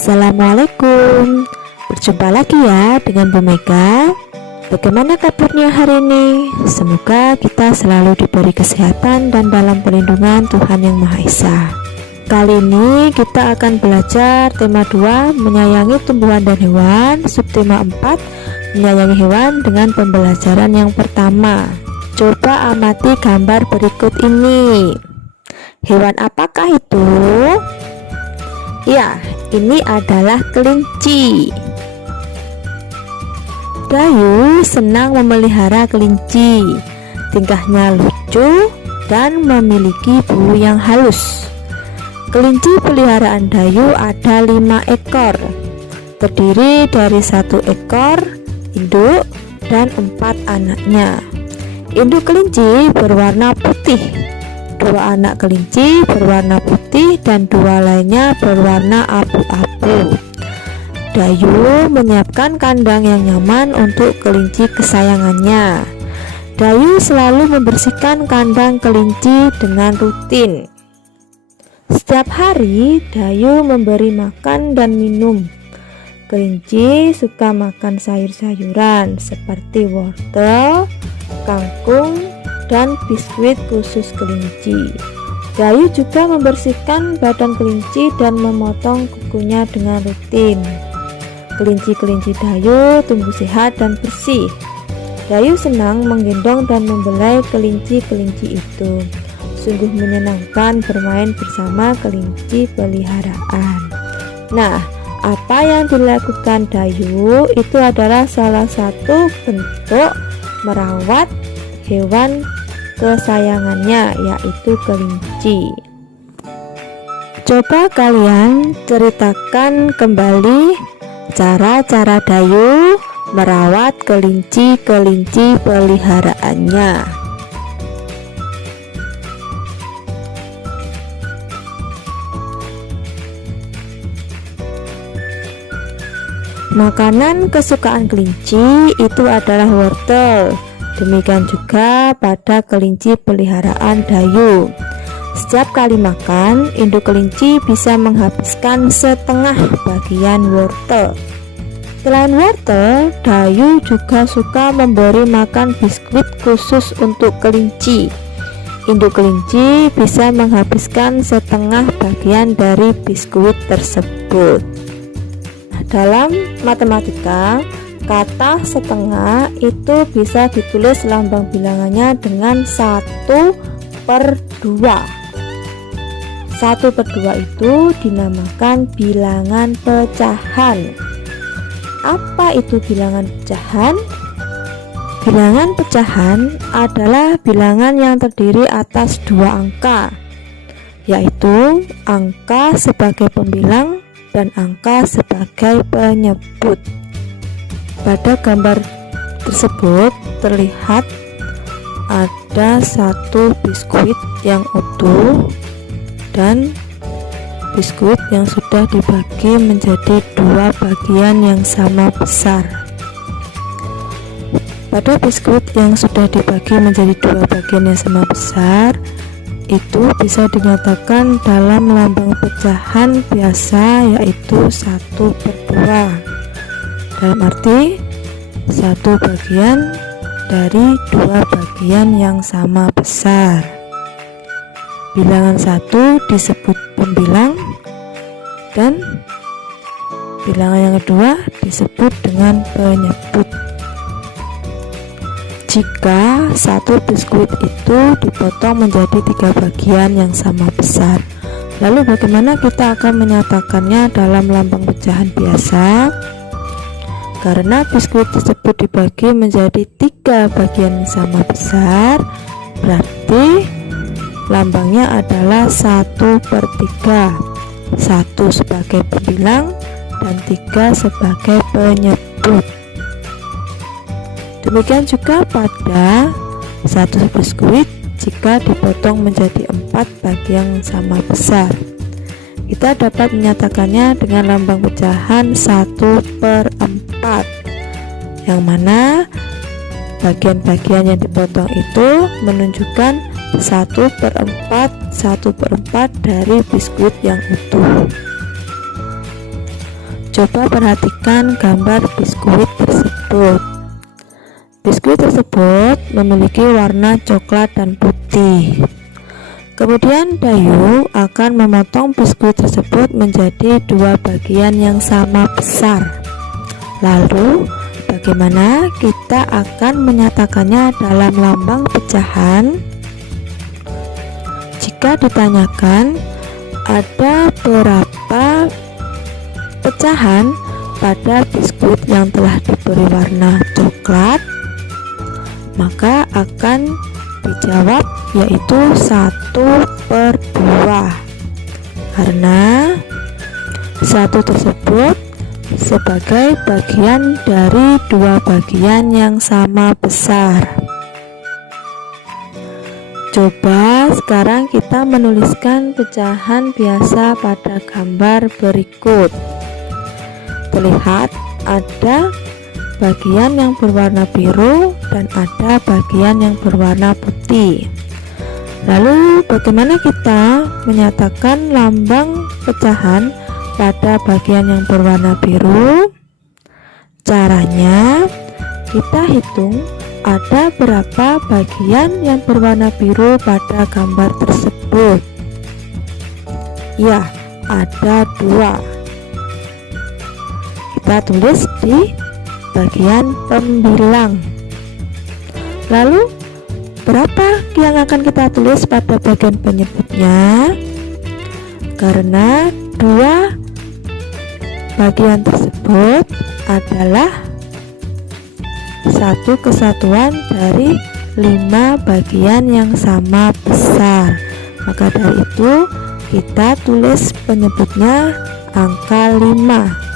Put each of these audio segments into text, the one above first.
Assalamualaikum. Berjumpa lagi ya dengan Bu Mega. Bagaimana kabarnya hari ini? Semoga kita selalu diberi kesehatan dan dalam perlindungan Tuhan Yang Maha Esa. Kali ini kita akan belajar tema 2, menyayangi tumbuhan dan hewan, subtema 4, menyayangi hewan, dengan pembelajaran yang pertama. Coba amati gambar berikut ini. Hewan apakah itu? Ya, ini adalah kelinci. Dayu senang memelihara kelinci. Tingkahnya lucu dan memiliki bulu yang halus. Kelinci peliharaan Dayu ada 5 ekor, terdiri dari 1 ekor induk dan 4 anaknya. Induk kelinci berwarna putih, 2 anak kelinci berwarna putih, dan 2 lainnya berwarna abu-abu. Dayu menyiapkan kandang yang nyaman untuk kelinci kesayangannya. Dayu selalu membersihkan kandang kelinci dengan rutin. Setiap hari Dayu memberi makan dan minum. Kelinci suka makan sayur-sayuran seperti wortel, kangkung, dan biskuit khusus kelinci. Dayu juga membersihkan badan kelinci dan memotong kukunya dengan rutin. Kelinci-kelinci Dayu tumbuh sehat dan bersih. Dayu senang menggendong dan membelai kelinci-kelinci itu. Sungguh menyenangkan bermain bersama kelinci peliharaan. Nah, apa yang dilakukan Dayu itu adalah salah satu bentuk merawat hewan kesayangannya, yaitu kelinci. Coba kalian ceritakan kembali cara-cara Dayu merawat kelinci-kelinci peliharaannya. Makanan kesukaan kelinci itu adalah wortel. Demikian juga pada kelinci peliharaan Dayu. Setiap kali makan, induk kelinci bisa menghabiskan setengah bagian wortel. Selain wortel, Dayu juga suka memberi makan biskuit khusus untuk kelinci. Induk kelinci bisa menghabiskan setengah bagian dari biskuit tersebut. Dalam matematika, kata setengah itu bisa ditulis lambang bilangannya dengan 1/2. 1/2 itu dinamakan bilangan pecahan. Apa itu bilangan pecahan? Bilangan pecahan adalah bilangan yang terdiri atas 2 angka, yaitu angka sebagai pembilang dan angka sebagai penyebut. Pada gambar tersebut terlihat ada 1 biskuit yang utuh dan biskuit yang sudah dibagi menjadi 2 bagian yang sama besar. Pada biskuit yang sudah dibagi menjadi 2 bagian yang sama besar, itu bisa dinyatakan dalam lambang pecahan biasa, yaitu 1/2. Dalam arti 1 bagian dari 2 bagian yang sama besar. Bilangan 1 disebut pembilang dan bilangan yang kedua disebut dengan penyebut. Jika 1 biskuit itu dipotong menjadi 3 bagian yang sama besar, lalu bagaimana kita akan menyatakannya dalam lambang pecahan biasa? Karena biskuit tersebut dibagi menjadi 3 bagian yang sama besar, berarti lambangnya adalah 1/3. 1 sebagai pembilang dan 3 sebagai penyebut. Demikian juga pada 1 biskuit jika dipotong menjadi 4 bagian yang sama besar. Kita dapat menyatakannya dengan lambang pecahan 1/4, yang mana bagian-bagian yang dipotong itu menunjukkan 1/4 dari biskuit yang utuh. Coba perhatikan gambar biskuit tersebut. Biskuit tersebut memiliki warna coklat dan putih. Kemudian Dayu akan memotong biskuit tersebut menjadi dua bagian yang sama besar. Lalu bagaimana kita akan menyatakannya dalam lambang pecahan? Jika ditanyakan ada berapa pecahan pada biskuit yang telah diberi warna coklat, maka akan dijawab yaitu 1/2, karena 1 tersebut sebagai bagian dari dua bagian yang sama besar. Coba sekarang kita menuliskan pecahan biasa pada gambar berikut. Terlihat ada bagian yang berwarna biru dan ada bagian yang berwarna putih. Lalu bagaimana kita menyatakan lambang pecahan pada bagian yang berwarna biru? Caranya kita hitung ada berapa bagian yang berwarna biru pada gambar tersebut. Ya, ada 2. Kita tulis di bagian pembilang. Lalu berapa yang akan kita tulis pada bagian penyebutnya? Karena 2 bagian tersebut adalah satu kesatuan dari 5 bagian yang sama besar. Maka dari itu kita tulis penyebutnya angka 5.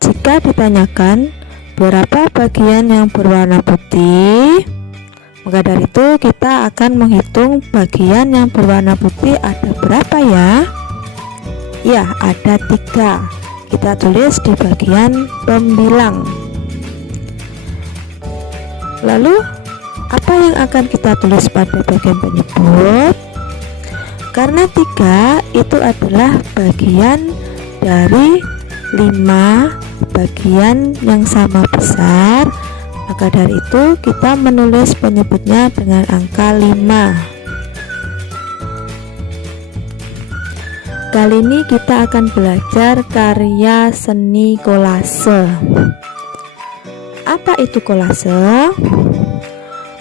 Jika ditanyakan berapa bagian yang berwarna putih, maka dari itu kita akan menghitung bagian yang berwarna putih ada berapa ya? Ya, ada 3. Kita tulis di bagian pembilang. Lalu apa yang akan kita tulis pada bagian penyebut? Karena 3 itu adalah bagian dari 5 bagian yang sama besar, maka dari itu kita menulis penyebutnya dengan angka 5. Kali ini kita akan belajar karya seni kolase. Apa itu kolase?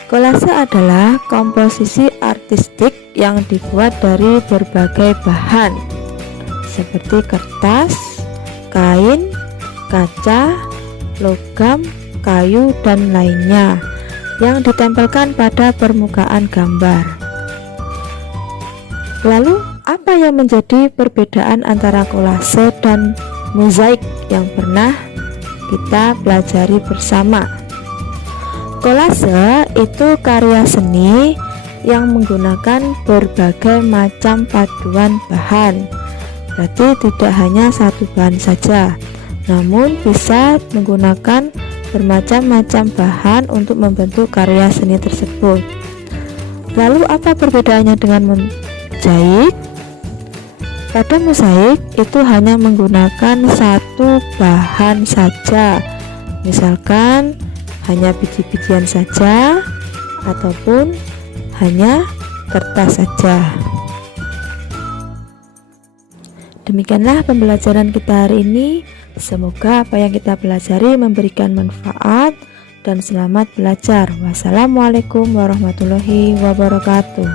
Kolase adalah komposisi artistik yang dibuat dari berbagai bahan seperti kertas, kain, kaca, logam, kayu, dan lainnya yang ditempelkan pada permukaan gambar. Lalu apa yang menjadi perbedaan antara kolase dan mozaik yang pernah kita pelajari bersama? Kolase itu karya seni yang menggunakan berbagai macam paduan bahan. Berarti tidak hanya satu bahan saja, namun bisa menggunakan bermacam-macam bahan untuk membentuk karya seni tersebut. Lalu apa perbedaannya dengan mozaik? Pada mozaik itu hanya menggunakan satu bahan saja, misalkan hanya biji-bijian saja ataupun hanya kertas saja. Demikianlah pembelajaran kita hari ini. Semoga apa yang kita pelajari memberikan manfaat dan selamat belajar. Wassalamualaikum warahmatullahi wabarakatuh.